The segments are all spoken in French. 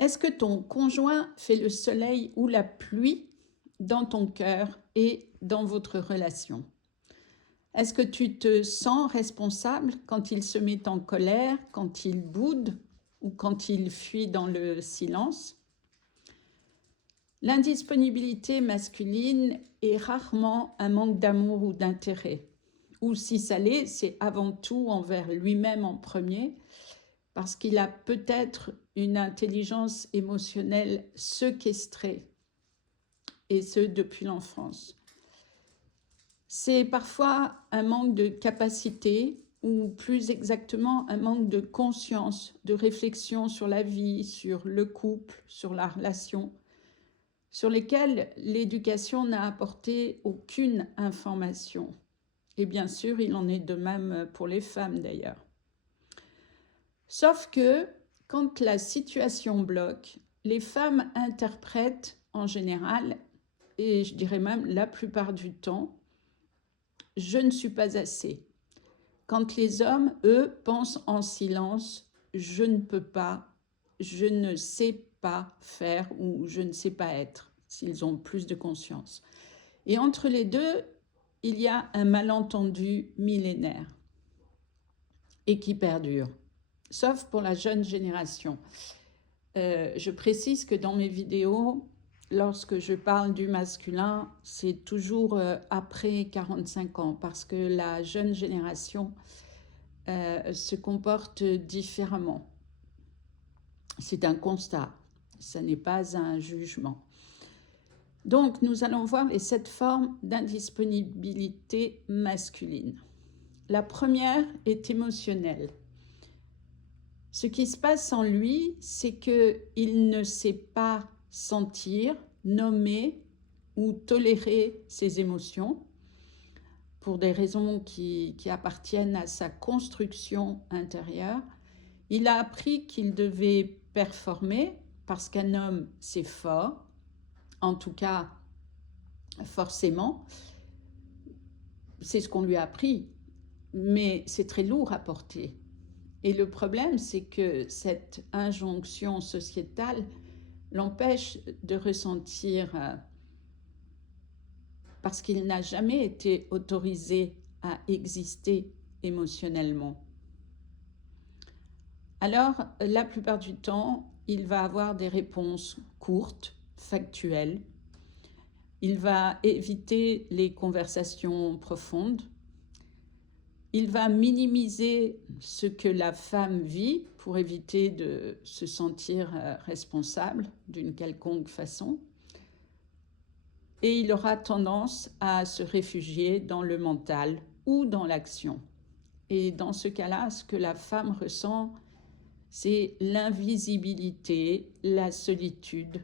Est-ce que ton conjoint fait le soleil ou la pluie dans ton cœur et dans votre relation? Est-ce que tu te sens responsable quand il se met en colère, quand il boude ou quand il fuit dans le silence? L'indisponibilité masculine est rarement un manque d'amour ou d'intérêt. Ou si ça l'est, c'est avant tout envers lui-même en premier, parce qu'il a peut-être une intelligence émotionnelle séquestrée, et ce depuis l'enfance. C'est parfois un manque de capacité, ou plus exactement un manque de conscience, de réflexion sur la vie, sur le couple, sur la relation, sur lesquels l'éducation n'a apporté aucune information. Et bien sûr, il en est de même pour les femmes d'ailleurs. Sauf que, quand la situation bloque, les femmes interprètent en général, et je dirais même la plupart du temps, « je ne suis pas assez ». Quand les hommes, eux, pensent en silence, « je ne peux pas, je ne sais pas faire » ou « je ne sais pas être », s'ils ont plus de conscience. Et entre les deux, il y a un malentendu millénaire et qui perdure, sauf pour la jeune génération. Je précise que dans mes vidéos, lorsque je parle du masculin, c'est toujours après 45 ans, parce que la jeune génération se comporte différemment. C'est un constat, ce n'est pas un jugement. Donc, nous allons voir les 7 formes d'indisponibilité masculine. La première est émotionnelle. Ce qui se passe en lui, c'est qu'il ne sait pas sentir, nommer ou tolérer ses émotions pour des raisons qui appartiennent à sa construction intérieure. Il a appris qu'il devait performer parce qu'un homme, c'est fort, en tout cas, forcément. C'est ce qu'on lui a appris, mais c'est très lourd à porter. Et le problème, c'est que cette injonction sociétale l'empêche de ressentir, parce qu'il n'a jamais été autorisé à exister émotionnellement. Alors, la plupart du temps, il va avoir des réponses courtes, factuelles. Il va éviter les conversations profondes. Il va minimiser ce que la femme vit pour éviter de se sentir responsable d'une quelconque façon. Et il aura tendance à se réfugier dans le mental ou dans l'action. Et dans ce cas-là, ce que la femme ressent, c'est l'invisibilité, la solitude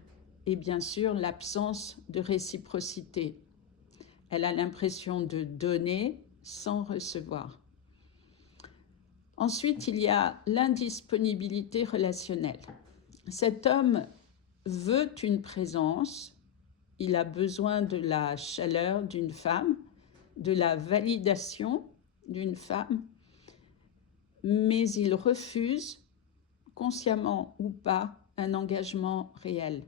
et bien sûr l'absence de réciprocité. Elle a l'impression de donner sans recevoir. Ensuite, il y a l'indisponibilité relationnelle. Cet homme veut une présence, il a besoin de la chaleur d'une femme, de la validation d'une femme, mais il refuse, consciemment ou pas, un engagement réel.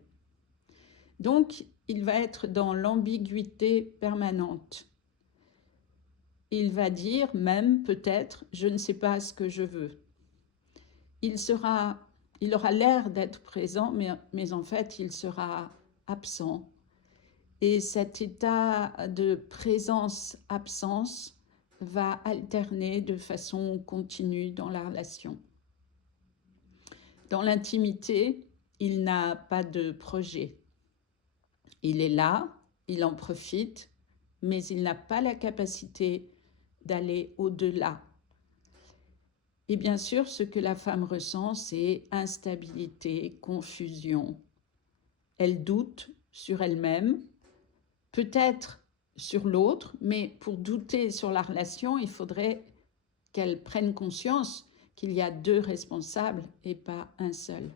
Donc, il va être dans l'ambiguïté permanente. Il va dire même peut-être « je ne sais pas ce que je veux ». Il aura l'air d'être présent, mais en fait, il sera absent. Et cet état de présence-absence va alterner de façon continue dans la relation. Dans l'intimité, il n'a pas de projet. Il est là, il en profite, mais il n'a pas la capacité d'aller au-delà. Et bien sûr, ce que la femme ressent, c'est instabilité, confusion. Elle doute sur elle-même, peut-être sur l'autre, mais pour douter sur la relation, il faudrait qu'elle prenne conscience qu'il y a 2 responsables et pas un seul.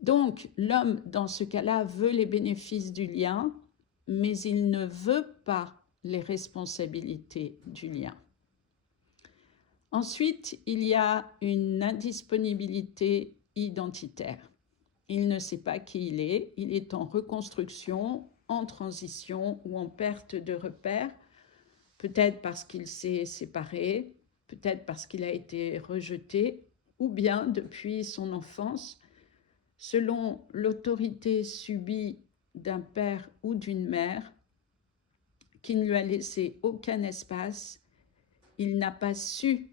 Donc, l'homme, dans ce cas-là, veut les bénéfices du lien, mais il ne veut pas les responsabilités du lien. Ensuite, il y a une indisponibilité identitaire. il ne sait pas qui il est en reconstruction, en transition ou en perte de repères, peut-être parce qu'il s'est séparé, peut-être parce qu'il a été rejeté, ou bien depuis son enfance, selon l'autorité subie d'un père ou d'une mère qui ne lui a laissé aucun espace, il n'a pas su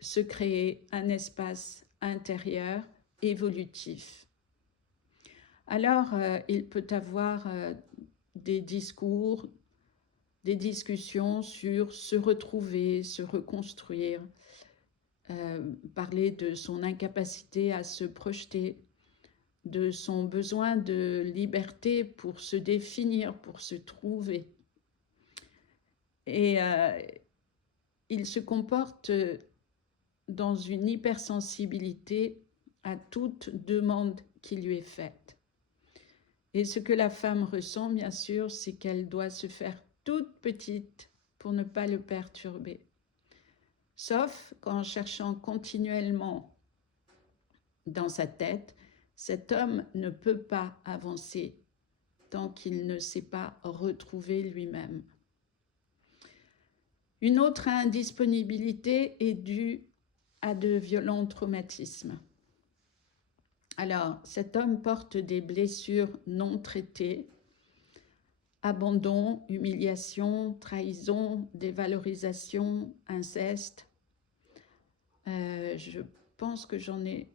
se créer un espace intérieur évolutif. Alors, il peut avoir des discours, des discussions sur se retrouver, se reconstruire, parler de son incapacité à se projeter, de son besoin de liberté pour se définir, pour se trouver. Et il se comporte dans une hypersensibilité à toute demande qui lui est faite. Et ce que la femme ressent, bien sûr, c'est qu'elle doit se faire toute petite pour ne pas le perturber. Sauf qu'en cherchant continuellement dans sa tête, cet homme ne peut pas avancer tant qu'il ne s'est pas retrouvé lui-même. Une autre indisponibilité est due à de violents traumatismes. Alors, cet homme porte des blessures non traitées, abandon, humiliation, trahison, dévalorisation, inceste. Je pense que j'en ai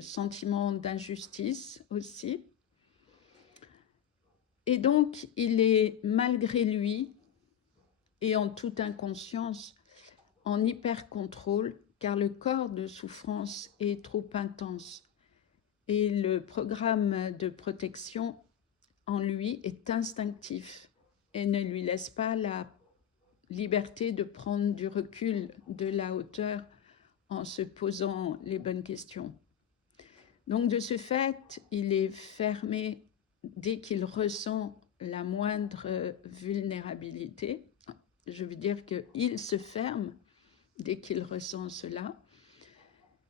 sentiment d'injustice aussi. Et donc, il est malgré lui et en toute inconscience en hyper-contrôle car le corps de souffrance est trop intense et le programme de protection en lui est instinctif et ne lui laisse pas la liberté de prendre du recul, de la hauteur en se posant les bonnes questions. Donc de ce fait, il est fermé dès qu'il ressent la moindre vulnérabilité. Je veux dire qu'il se ferme dès qu'il ressent cela.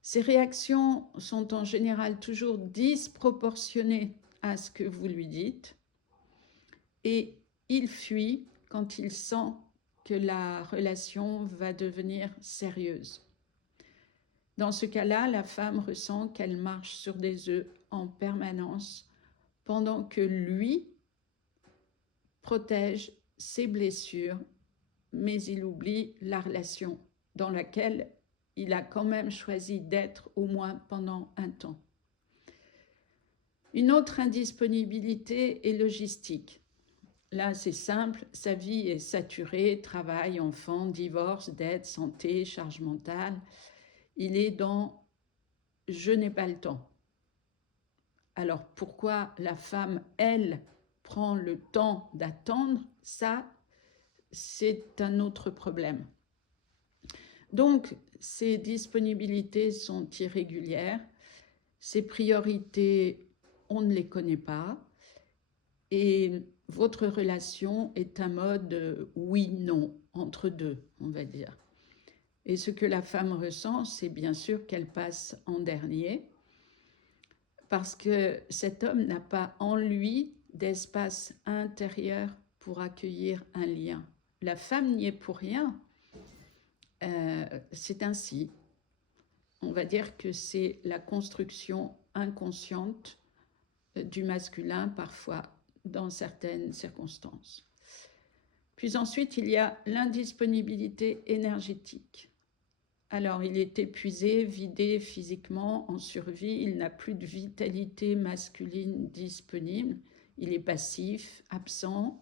Ses réactions sont en général toujours disproportionnées à ce que vous lui dites et il fuit quand il sent que la relation va devenir sérieuse. Dans ce cas-là, la femme ressent qu'elle marche sur des œufs en permanence pendant que lui protège ses blessures, mais il oublie la relation dans laquelle il a quand même choisi d'être au moins pendant un temps. Une autre indisponibilité est logistique. Là, c'est simple, sa vie est saturée, travail, enfants, divorce, dette, santé, charge mentale. Il est dans « je n'ai pas le temps ». Alors pourquoi la femme, elle, prend le temps d'attendre? Ça, c'est un autre problème. Donc, ses disponibilités sont irrégulières, ses priorités, on ne les connaît pas, et votre relation est un mode oui-non, entre deux, on va dire. Et ce que la femme ressent, c'est bien sûr qu'elle passe en dernier, parce que cet homme n'a pas en lui d'espace intérieur pour accueillir un lien. La femme n'y est pour rien, c'est ainsi. On va dire que c'est la construction inconsciente du masculin, parfois, dans certaines circonstances. Puis ensuite, il y a l'indisponibilité énergétique. Alors, il est épuisé, vidé physiquement, en survie, il n'a plus de vitalité masculine disponible, il est passif, absent,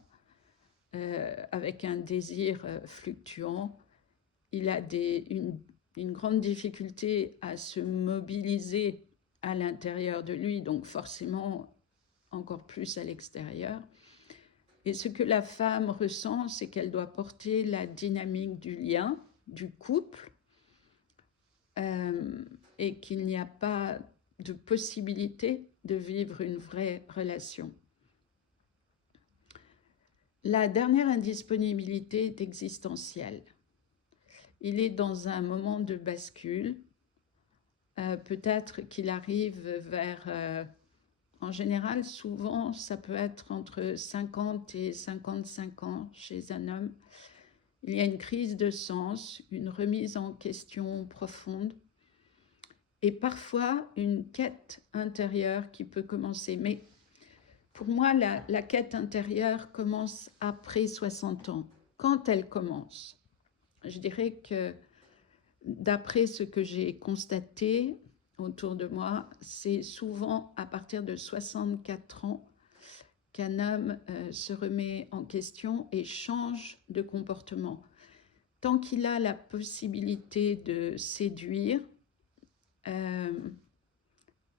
avec un désir fluctuant. Il a une grande difficulté à se mobiliser à l'intérieur de lui, donc forcément encore plus à l'extérieur. Et ce que la femme ressent, c'est qu'elle doit porter la dynamique du lien, du couple, et qu'il n'y a pas de possibilité de vivre une vraie relation. La dernière indisponibilité est existentielle. Il est dans un moment de bascule, peut-être qu'il arrive vers, en général, souvent, ça peut être entre 50 et 55 ans chez un homme. Il y a une crise de sens, une remise en question profonde et parfois une quête intérieure qui peut commencer. Mais pour moi, la quête intérieure commence après 60 ans. Quand elle commence, je dirais que d'après ce que j'ai constaté autour de moi, c'est souvent à partir de 64 ans qu'un homme se remet en question et change de comportement. Tant qu'il a la possibilité de séduire, euh,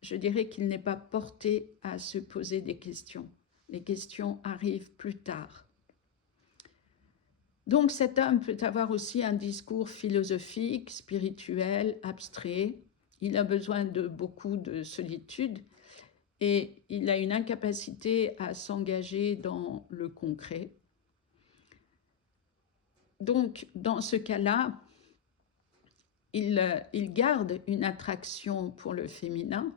je dirais qu'il n'est pas porté à se poser des questions. Les questions arrivent plus tard. Donc cet homme peut avoir aussi un discours philosophique, spirituel, abstrait. Il a besoin de beaucoup de solitude et il a une incapacité à s'engager dans le concret. Donc dans ce cas-là, il garde une attraction pour le féminin,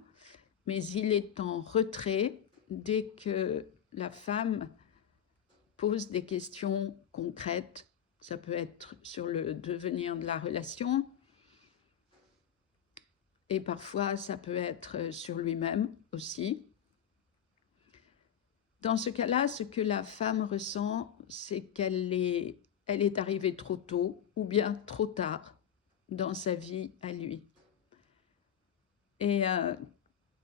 mais il est en retrait dès que la femme pose des questions concrètes. Ça peut être sur le devenir de la relation et parfois ça peut être sur lui-même aussi. Dans ce cas-là, ce que la femme ressent, c'est qu'elle est arrivée trop tôt ou bien trop tard dans sa vie à lui. Et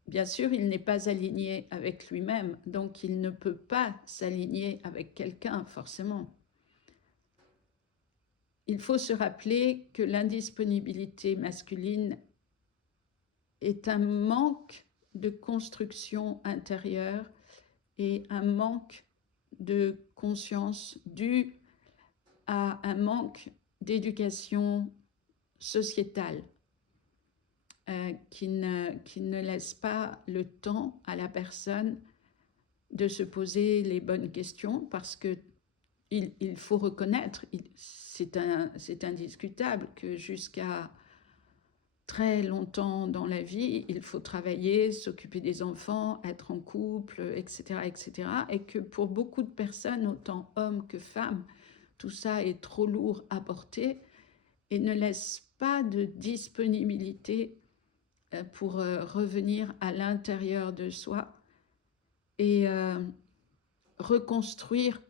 bien sûr, il n'est pas aligné avec lui-même, donc il ne peut pas s'aligner avec quelqu'un, forcément. Il faut se rappeler que l'indisponibilité masculine est un manque de construction intérieure et un manque de conscience dû à un manque d'éducation sociétale qui ne laisse pas le temps à la personne de se poser les bonnes questions parce que il faut reconnaître, c'est indiscutable que jusqu'à très longtemps dans la vie, il faut travailler, s'occuper des enfants, être en couple, etc., etc. Et que pour beaucoup de personnes, autant hommes que femmes, tout ça est trop lourd à porter et ne laisse pas de disponibilité pour revenir à l'intérieur de soi et reconstruire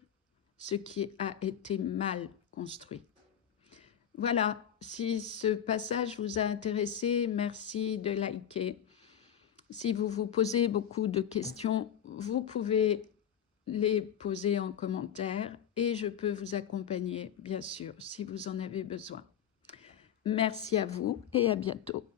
ce qui a été mal construit. Voilà, si ce passage vous a intéressé, merci de liker. Si vous vous posez beaucoup de questions, vous pouvez les poser en commentaire et je peux vous accompagner, bien sûr, si vous en avez besoin. Merci à vous et à bientôt.